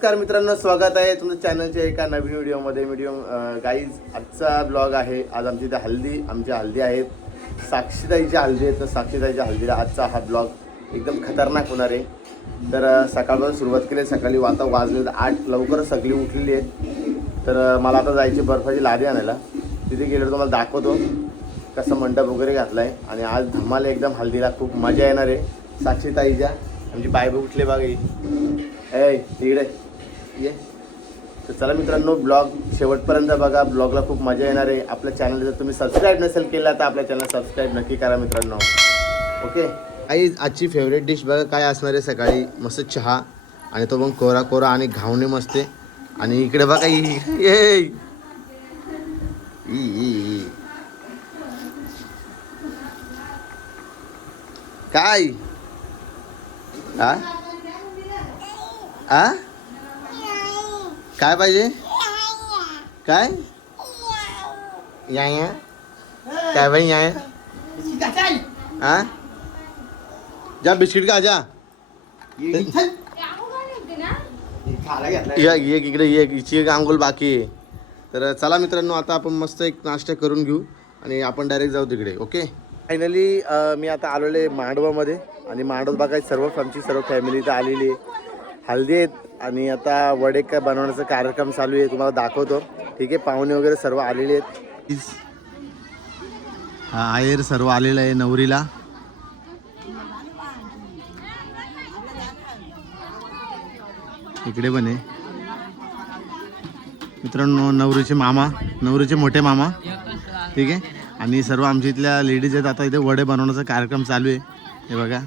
नमस्कार मित्रांनो, स्वागत आहे तुमच्या चॅनलच्या एका नवीन व्हिडिओमध्ये. गाईज, आजचा ब्लॉग आहे. आज आमची इथे आमच्या हल्दी आहेत, साक्षीताईच्या हल्दी आहेत. तर साक्षीताईच्या हल्दीला आजचा हा ब्लॉग एकदम खतरनाक होणार आहे. तर सकाळपासून सुरुवात केली. सकाळी वाजले 8, लवकर सगळी उठलेली आहेत. तर मला आता जायची बर्फाची लादी आणायला. तिथे गेल्यावर तुम्हाला दाखवतो कसं मंडप वगैरे घातला आहे. आणि आज धमाल एकदम हल्दीला खूप मजा येणार आहे. साक्षीताईच्या आमची बायबा उठले बघा, इकडे ये. तर चला मित्रांनो, ब्लॉग शेवटपर्यंत बघा. ब्लॉगला खूप मजा येणार आहे. आपल्या चॅनल जर तुम्ही सबस्क्राईब नसेल केला तर आपल्या चॅनल सबस्क्राईब नक्की करा मित्रांनो. ओके. आजची फेवरेट डिश बघा काय असणार आहे. सकाळी मस्त चहा आणि तो मग कोरा कोरा आणि घावणे मस्त. आणि इकडे बघा काय काय पाहिजे, काय या काय भाई या जा बिस्किट का जा. इकडे ये अंघोळ बाकी आहे. तर चला मित्रांनो, आता आपण मस्त एक नाश्ता करून घेऊ आणि आपण डायरेक्ट जाऊ तिकडे. ओके. फायनली मी आता आलेलो आहे मांडवामध्ये. आणि मांडव बघायचं आमची सर्व फॅमिली इथं आलेली आहे. हल्दी आहेत आणि आता वडे काय बनवण्याचा कार्यक्रम चालू आहे, तुम्हाला दाखवतो. ठीक आहे. पाहुणे वगैरे सर्व आलेले आहेत. हा आहेर सर्व आलेलं आहे नवरीला. इकडे पण आहे मित्रांनो नवरीचे मामा, नवरीचे मोठे मामा. ठीक आहे. आणि सर्व आमच्या इथल्या लेडीज आहेत. आता इथे वडे बनवण्याचा कार्यक्रम चालू आहे. हे बघा.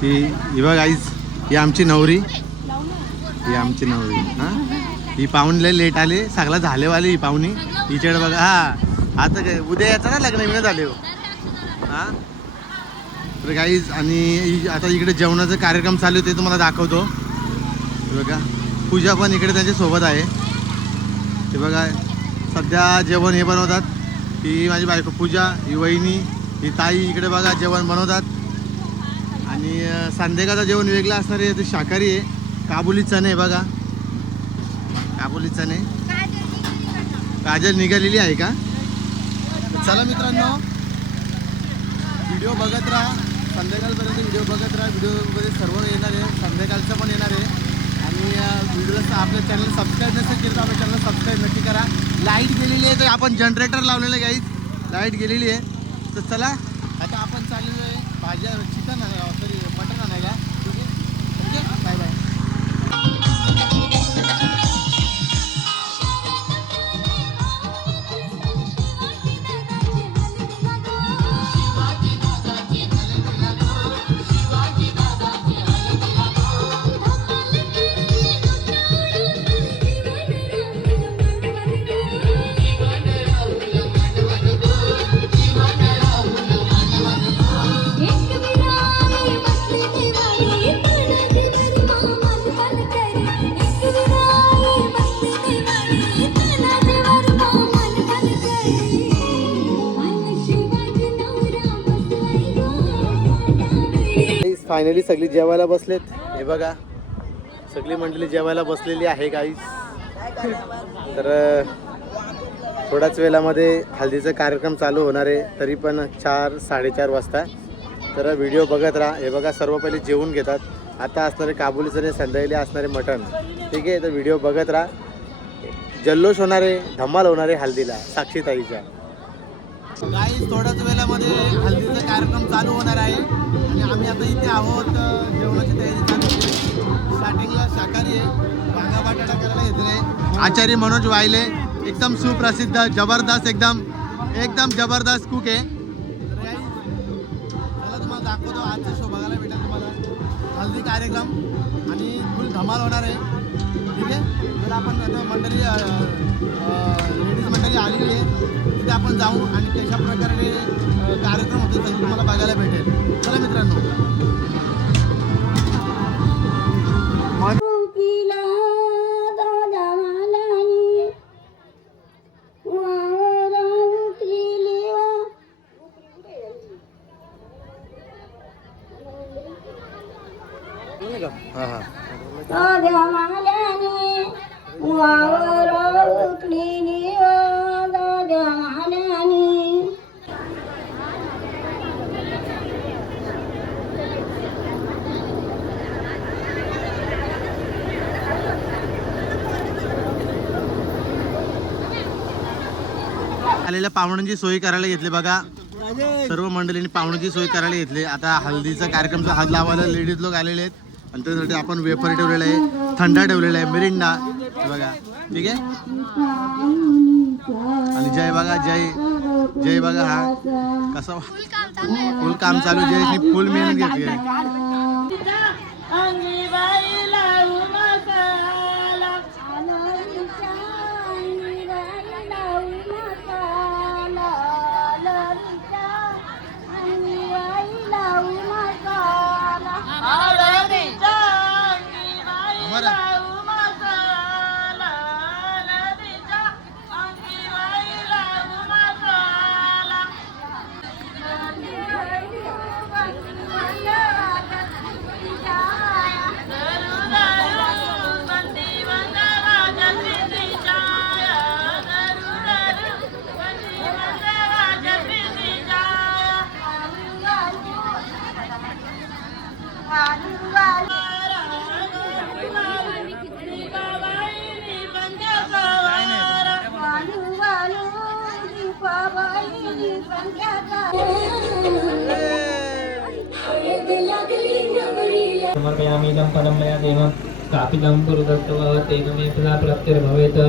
ही बघा गाईज, ही आमची नवरी. ही आमची नवरी. हां, ही पाहुणीला लेट आले, सगळं झालेवाली ही पाहुणी. हिच्याकडे बघा. हा आता काय उद्या यायचं ना लग्न विग्न झाले. हां तर गाईज, आणि आता इकडे जेवणाचा कार्यक्रम चालू आहे ते तुम्हाला दाखवतो. बघा पूजा पण इकडे त्यांच्यासोबत आहे. ते बघा सध्या जेवण हे बनवतात. ही माझी बायको पूजा, ही वहिनी, ही ताई इकडे बघा जेवण बनवतात. आणि संध्याकाळचं जेवण वेगळं असणार आहे. ते शाकाहारी आहे. काबुली चणे बघा, काबुली चणे. काजल निघालेली आहे का. चला मित्रांनो, व्हिडिओ बघत राहा. संध्याकाळपर्यंत व्हिडिओ बघत राहा. व्हिडिओमध्ये सर्व येणार आहे, संध्याकाळचं पण येणार आहे. आणि व्हिडिओला आपल्या चॅनल सबस्क्राईब नसेल केलं तर आपल्या चॅनल सबस्क्राईब नक्की करा. लाईट गेलेली आहे तर आपण जनरेटर लावलेलं आहे गाईज. लाईट गेलेली आहे. तर चला आता आपण चाललेलो आहे भाज्या चिकन सॉरी मटण आणायला. ठीक आहे. Okay, bye bye. फायनली सगळी जेवायला बसलेत. हे बघा सगळी मंडळी जेवायला बसलेली आहे गाईज. तर थोड्याच वेळामध्ये हल्दीचा कार्यक्रम चालू होणार आहे. तरी पण 4-4:30 वाजता. तर व्हिडिओ बघत राहा. हे बघा सर्व पहिले जेवून घेतात. आता असणारे काबुली चणे, संध्याकाळी असणारे मटण. ठीक आहे. तर व्हिडिओ बघत राहा. जल्लोष होणार आहे, धमाल होणार आहे हल्दीला साक्षीताईच्या. गाईज थोड्याच वेळामध्ये हल्दीचा कार्यक्रम चालू होणार आहे. आणि आम्ही आता इथे आहोत. जेवणाची तयारी चालू आहे. स्टार्टिंगला शाकाहारी आहे. वांगा बटाटा करायला घेतले. आचार्य मनोज वायले एकदम सुप्रसिद्ध, जबरदस्त, एकदम जबरदस्त कुक आहे. मला तुम्हाला दाखवतो आजचा शो बघायला भेटेल तुम्हाला. हल्दी कार्यक्रम आणि फुल धमाल होणार आहे. ठीक आहे. तर आपण आता मंडळी लेडीज मंडळी आलेली आहे. तिथे आपण जाऊ आणि कशा प्रकारे कार्यक्रम होतो सगळं तुम्हाला बघायला भेटेल. चला मित्रांनो. हा हा दाद्या माल्याने वावर उठलेली दाद्या माल्याने. आलेल्या पाहुण्यांची सोय करायला घेतली बघा. सर्व मंडळींनी पाहुण्याची सोय करायला घेतली. आता हल्दीचा कार्यक्रमचा हात लावायला लेडीज लोक आलेले आहेत आणि त्यासाठी आपण वेफर ठेवलेला आहे, थंडा ठेवलेला आहे, मिरिंडा बघा. ठीक आहे. आणि जय बघा, जय जय बघा. हा कसं फुल काम चालू. जय फुल मेहनत घेतली आहे. समर्पयामीदं पदं मया देवं स्थापितं पुरुदत्तव तेन मे सदा प्राप्तिर्भवेत्.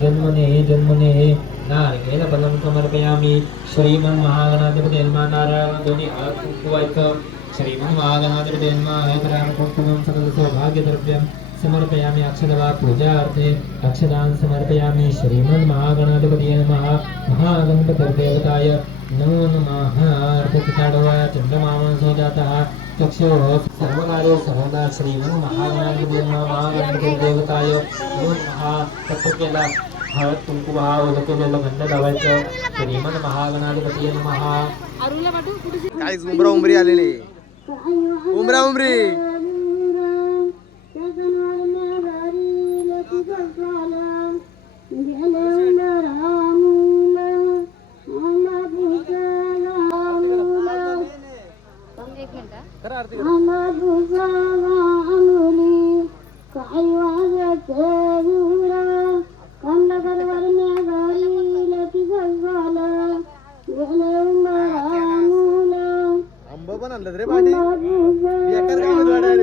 जन्मनेः नारिकेलफलं समर्पयामि. श्रीमन्महागणाधिपते नमः. नारायणध्वनि कुंकुवायचं. श्रीमन्महागणाधिपते नमः. हरिरामकुंकुमं सकलसौभाग्यद्रव्यं समर्पयामि. अक्षतवा पूजार्थे अक्षतान् समर्पयामि. श्रीमन्महागणाधिपते नमः. महागणपतिर्देवताय नमो नमः. अर्थकटाडवाय चन्द्रमामसो जातः चक्षुः सर्वकार्ये सर्वदा. श्रीमन्महागणाधिपते नमः. महागणपतिर्देवताय नमो नमः. प्रत्येकाला हळद कुंकू भाव केलेलं गंध लावायचं. श्रीमन्महागणाधिपते नमः. काय उमरा उमरी आलेले. उमरा उमरी आंबा पण आणलं रे पाठी. बेकार काम आहे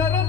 शरद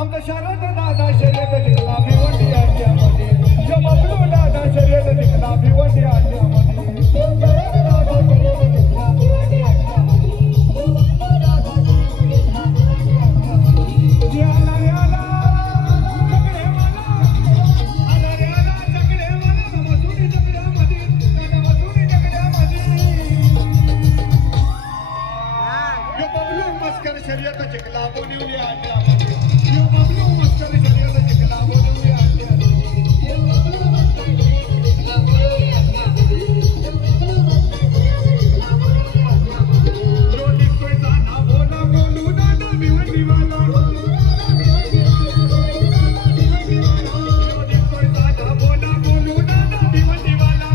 आमचा शरद दादा शर्यत जिंकला भिवंडी अंड्यामध्ये जो बबलू दादा शर्यत जिंकला भिवंडी अंड्यामध्ये शरद दादा शर्यत जिंकला भिवंडी अंड्यामध्ये याला याला सगळे मला आला रे आला सगळे मला मसुरी जगड्यामध्ये मसुरी जगड्यामध्ये यो बबलू मस्कर शर्यत जिंकला बोनिवली अंड्यामध्ये यो बबलू मस्कर शर्यत जिंकला बोनिवली अंड्यामध्ये जो दिसतोय दादा बोला बोलू दादा भिवंडीवाला जो दिसतोय दादा बोला बोलू दादा भिवंडीवाला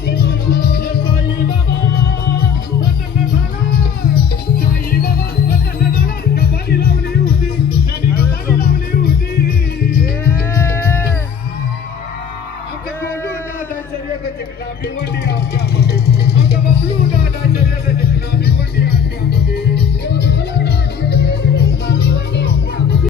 ये साई बाबा वतन झाला साई बाबा वतन झाला कबाडी लावली होती त्यांनी कबाडी लावली होती आमच्या बोलू दादा शर्यत जिंकला भिवंडी अंड्यामध्ये